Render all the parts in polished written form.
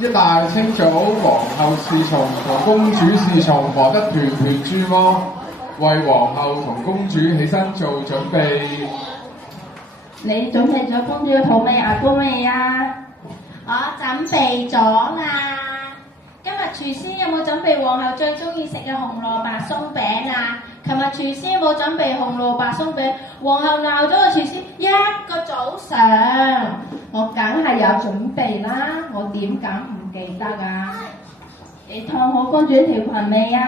一大清早，皇后侍從和公主侍從忙得團團轉窩，為皇后同公主起身做準備。你準備咗公主嘅肚未啊？公未啊？我準備咗啦。今日廚師有冇準備皇后最中意食嘅紅蘿蔔鬆餅啊？琴日廚師冇準備紅蘿蔔鬆餅，皇后鬧咗個廚師一個早上。我梗係有準備啦，我點敢唔記得啊？你燙好公主條裙未啊？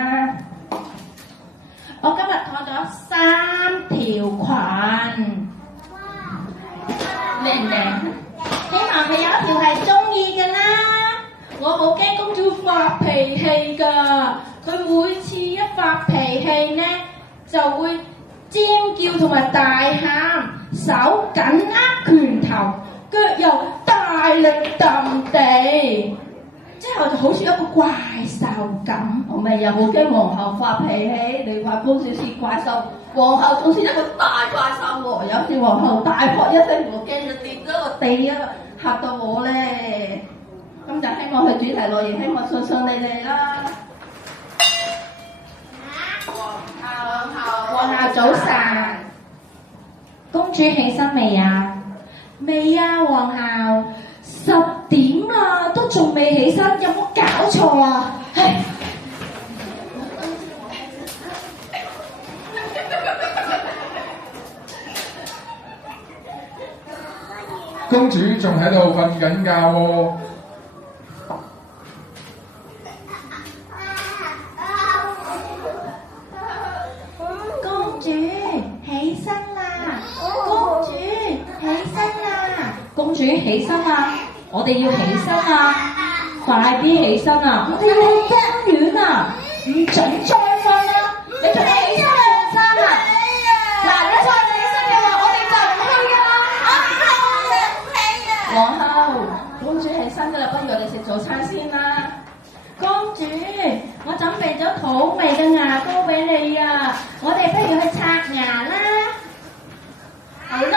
我今日燙咗3條裙。靚唔靚？希望佢有一條係中意嘅啦。我好驚公主發脾氣㗎，佢每次一發脾氣呢，就會尖叫同埋大喊，手緊握拳頭，腳又大力揼地，之後就好似一個怪獸咁。我咪又好驚皇后發脾氣，你話公主是怪獸，皇后總是一個大怪獸喎。有時皇后大喝一聲，我驚就跌咗個地啊，嚇到我咧。咁就希望佢主題樂園，希望順順利利啦。皇后早晨，公主起身未啊？未啊，皇后，10點啦，都仲未起身，有冇搞錯啊？唉，公主仲喺度瞓緊覺喎。公主起身啦！公主起身啦！公主起身啦！我哋要起身啦！快啲起身啊！我哋要去公園啊！唔准再瞓啦！你仲未起身換衫啊？嗱，你再唔起身嘅話，我哋就唔去㗎啦！皇后，公主起身㗎啦，不如我哋食早餐先啦。公主，我準備咗土味嘅牙膏俾你啊！我哋不如去刷牙啦。好啦。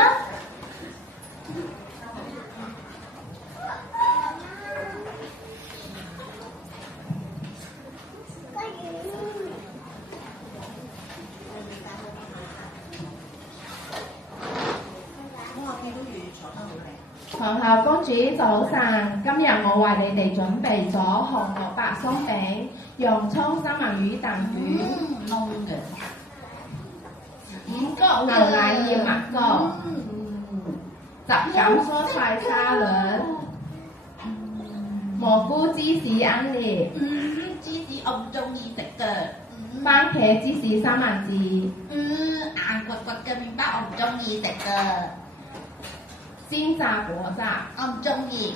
皇后公主早晨，今日我為你哋準備咗紅蘿蔔鬆餅、洋葱三文魚蛋卷、燶嘅五穀牛奶燕麥糕、雜錦蔬菜沙律、蘑菇芝士奄列、芝士我唔中意食㗎。番茄芝士三文治、硬骨骨嘅麵包我唔中意食㗎。鮮榨果汁，我唔中意。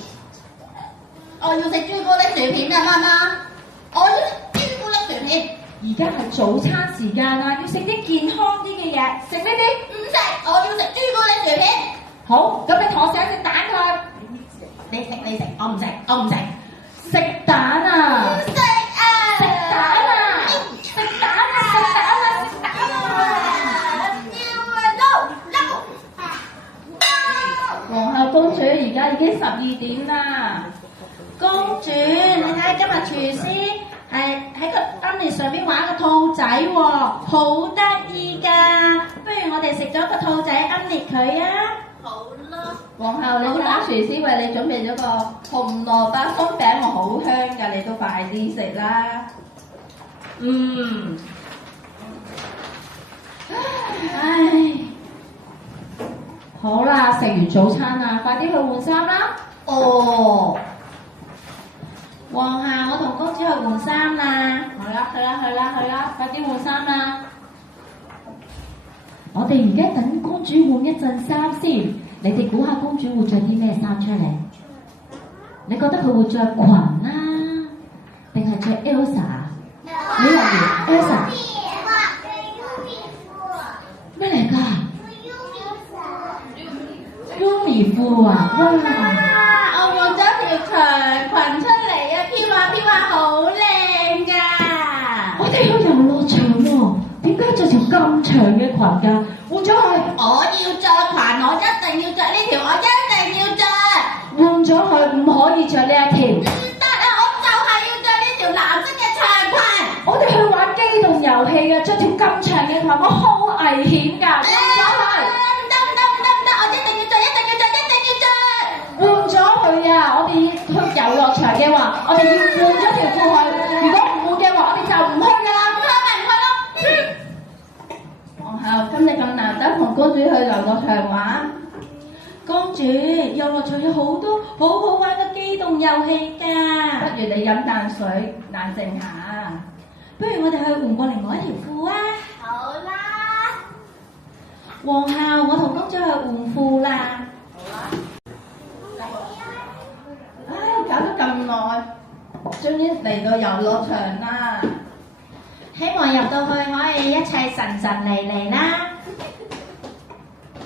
我要食朱古力薯片啊，媽媽！我要食朱古力薯片。而家係早餐時間啦，要食啲健康啲嘅嘢，食呢啲。唔食，我要食朱古力薯片。好，咁你同我食一隻蛋佢。你食，我唔食，我唔食。食蛋啊！唔食啊！食蛋啊！食蛋啊！食蛋啊！食蛋啊！皇后公主而家已經12點啦。公主，你睇下今日廚師係喺個奄列上邊畫個兔仔喎，好得意㗎。不如我哋食咗個兔仔奄列佢啊！好啦。皇后，你睇下廚師為你準備咗個紅蘿蔔鬆餅，我好香㗎，你都快啲食啦。唉，好啦，食完早餐啦，快啲去換衫啦。哦，皇后，我同公主去換衫啦。去啦，快啲換衫啦。我哋而家等公主換一陣衫先，你哋估下公主會着啲咩衫出嚟？你覺得佢會着裙啦，定係着 Elsa？你話 Elsa？咩嚟㗎？Yumi 褲啊！哇！我換咗條長裙出嚟啊，飄下好靚㗎。我哋去遊樂場喎，點解着條咁長嘅裙㗎？換咗佢。我要着裙，我一定要着呢條，我一定要着。換咗佢，唔可以着呢一條。唔得，話我好危險㗎，換咗佢，我一定要着，換咗佢啊！我哋去遊樂場嘅話，我哋要換咗條褲去，如果唔換嘅話，我哋就唔去㗎啦。皇后今日咁難得同公主去遊樂場玩，公主，遊樂場有好多好好玩嘅機動遊戲不㗎，如你飲啖水冷靜下。不如我哋去換過另外一條褲啊！好啦，皇后，我同公主去換褲啦。唉，搞咗咁耐，終於嚟到遊樂場啦！希望入到去可以一切順順利利啦。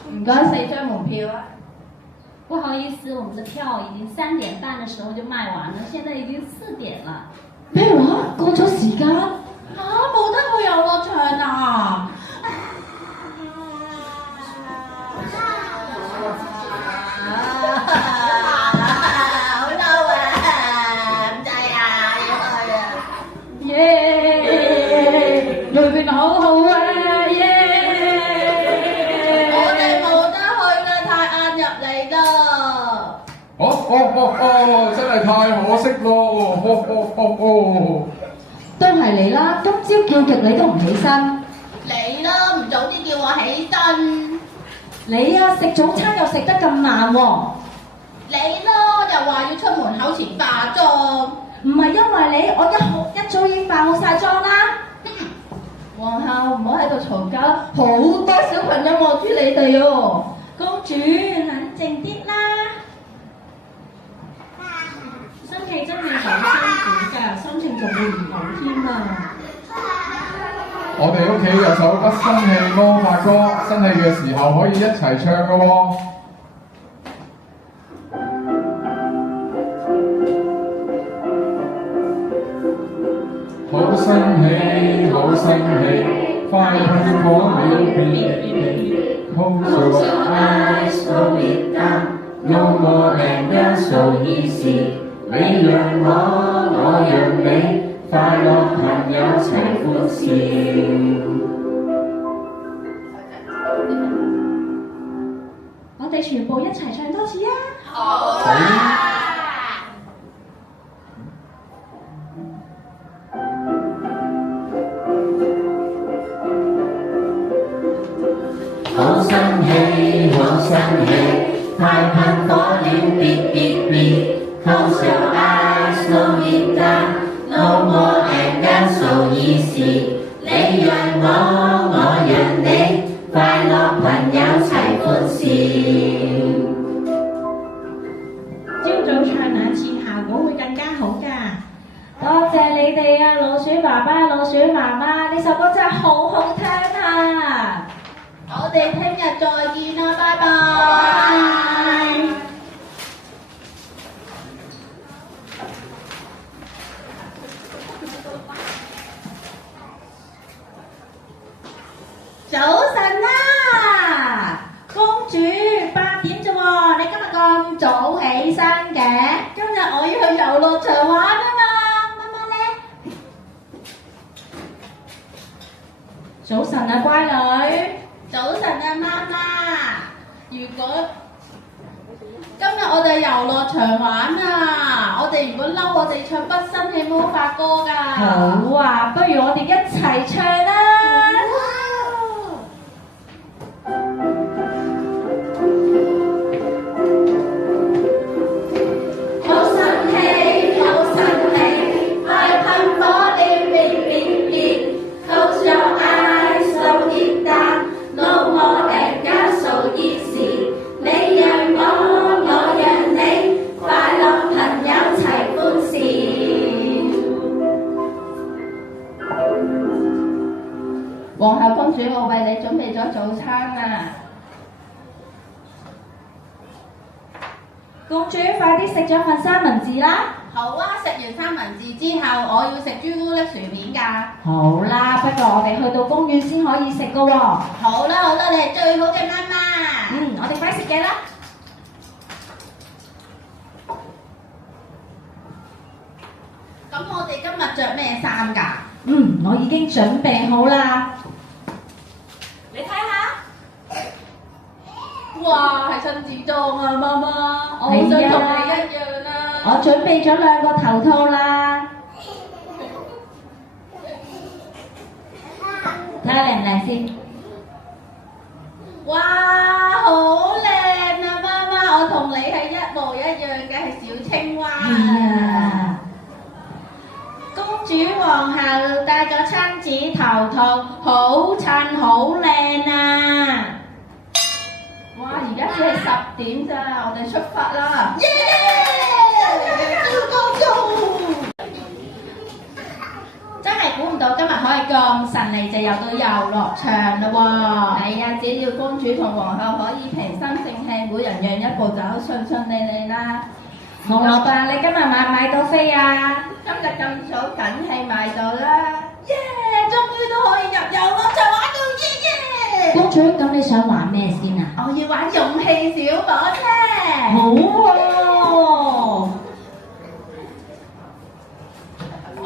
唔該，4張門票啊！不好意思，我們的票已經3點半的時候就賣完了，現在已經4點了。咩話？過咗時間？冇得去遊樂場啊！好嬲啊！唔制啊，要去啊！耶！裏邊好好啊！耶！我哋冇得去啦，太晏入嚟啦。真係太可惜咯！都係你啦，今朝叫極你都唔起身。你啦，唔早啲叫我起身。你啊，食早餐又食得咁慢喎。你咯，又話要出門口前化妝。唔係因為你，我一早已經化好晒妝啦。皇后唔好喺度嘈交，好多小朋友望住你哋哦。公主冷靜啲啦。生氣真係好辛苦㗎，心情仲會唔好添啊！我哋屋企有首不生氣魔法歌，生氣嘅時候可以一齊唱㗎喎。好生氣，好生氣，快噴火了別Close your eyes, slow it down, no more anger, so easy。你讓我讓你，快樂朋友齊歡笑。我哋全部一齊唱多次啊！好啊！好生氣，好生氣，快噴火了別，Close your eyes, slow it down, no more anger, so easy。你讓我讓你，快樂朋友齊歡笑。朝早唱2次效果會更加好㗎。多謝你哋啊，老鼠爸爸、老鼠媽媽，呢首歌真係好好聽啊！我哋聽日再見啦，拜拜。早晨啦，公主8點啫喎，你今日咁早起身嘅？今日我要去遊樂場玩啊嘛，媽媽呢？早晨啊，乖女。早晨啊，媽媽。如果今日我哋遊樂場玩啊，我哋如果嬲，我哋唱不生氣魔法歌㗎。好啊，不如我哋一齊唱啦！好生氣，好生氣，快噴火了別，Close your eyes, slow it down, no more anger, so easy。你讓我讓你，快樂朋友齊歡笑。皇后公主，我為你準備咗早餐啊！公主，快啲食咗份三文治啦！好啊，食完三文治之後，我要食朱古力薯片㗎。好啦，不過我哋去到公園先可以食㗎喎。好啦好啦，你係最好嘅媽媽。我哋快食嘢啦！咁我哋今日着咩衫㗎？我已經準備好啦。哇，係親子裝啊，媽媽，我好想同你一樣啊！我準備咗2個頭套啦，睇下靚唔靚先？哇，好靚啊，媽媽，我同你係一模一樣嘅，係小青蛙啊！公主皇后戴咗親子頭套，好襯好靚啊！哇，而家只係10點咋，我哋出發啦！耶！真係估唔到今日可以咁順利就遊到遊樂場啦喎！係啊，只要公主同皇后可以平心靜氣，每人讓一步走，順順利利啦。紅蘿蔔，你今日買唔買到飛啊？今日咁早，梗係買到啦！耶，終於都可以入遊樂場玩到耶耶！公主，咁你想玩咩先啊？我要玩勇氣小火車。好喎！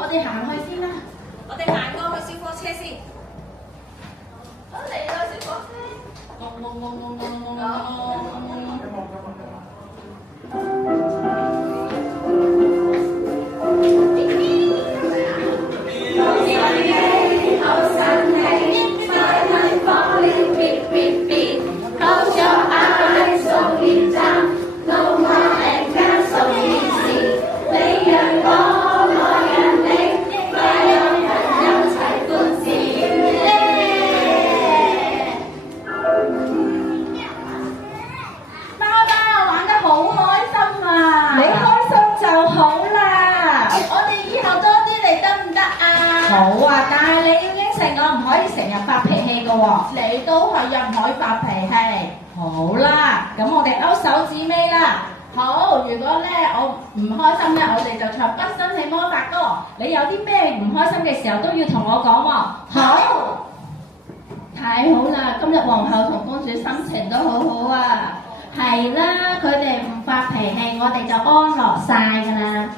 我哋行去先啦。我哋行過去小火車先。好嚟啦，小火車。好啊，但係你要應承我唔可以成日發脾氣㗎喎。你都係又唔可以發脾氣。好啦，咁我哋勾手指尾啦。好，如果咧我唔開心咧，我哋就唱不生氣魔法歌。你有啲咩唔開心嘅時候都要同我講喎。好，太好啦！今日皇后同公主心情都好好啊。係啦，佢哋唔發脾氣，我哋就安樂晒㗎啦。